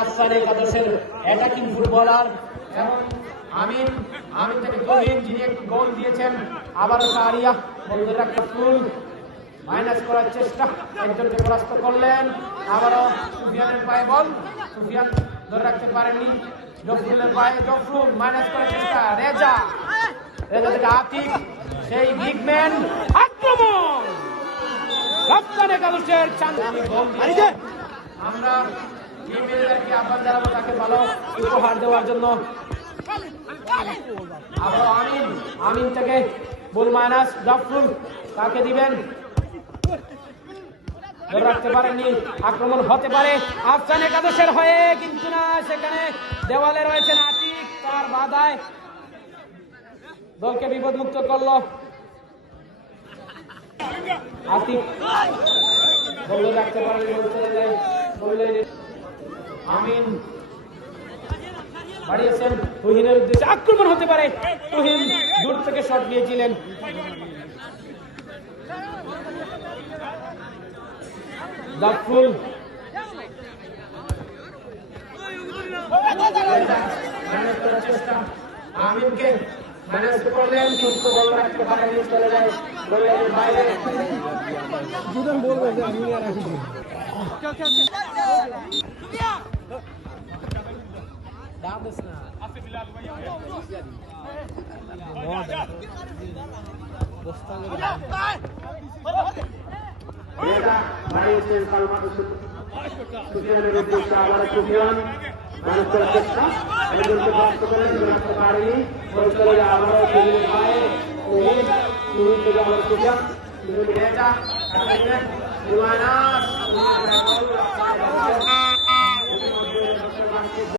আফসান একাদশের attacking footballer আমিন থেকে তুহিন, যিনি একটি গোল দিয়েছেন। আবারও শাহরিয়া বন্ধুর একটা ফুল মাইনাস করার চেষ্টা, একজনকে পরাস্ত করলেন। আবারও সুফিয়ানের পায়ে বল, সুফিয়ান ধরে রাখতে পারেননি। জফরুলের পায়ে, জফরুল মাইনাস করার চেষ্টা, রেজা থেকে আতিক, সেই বিগম্যান আক্রমণ। আফসান একাদশের আমরা টিম ম্যানেজারকে আহ্বান জানাবো তাকে ভালো উপহার দেওয়ার জন্য। আবারও আমিন থেকে বল মাইনাস, জফরুল কাকে দিবেন, ধরে রাখতে পারেননি। আক্রমণ হতে পারে আফসান একাদশের হয়ে, কিন্তু না, সেখানে দেওয়ালে রয়েছেন আতিক, তার বাধায় দলকে বিপদমুক্ত করলো। আতিক বলে রাখতে পারেননি, আমিন বাড়িয়েছেন তুহিনের উদ্দেশ্যে, আক্রমণ হতে পারে। তুহিন দূর থেকে শট দিয়েছিলেন। জাফরুল আমিনকে ম্যানেজ করলেন, কিন্তু বল রাখতে পারেনি, চলে যায় গোলের বাইরে। দুজন বলবে যে আমি আর রাখি দাদস না আসিফ বিলাল ভাইয়া দোস্তান এটা বাড়িয়েছে সালমান সুফিয়ানের উদ্দেশ্যে। আবার সুফিয়ান ম্যানেজ করার চেষ্টা, একজনকে বক্ত করে রাখতে পারেনি, বল চলে যায় আবারও তুহিনের পায়ে। তুহিন থেকে আবার সুফিয়ান, রেজা,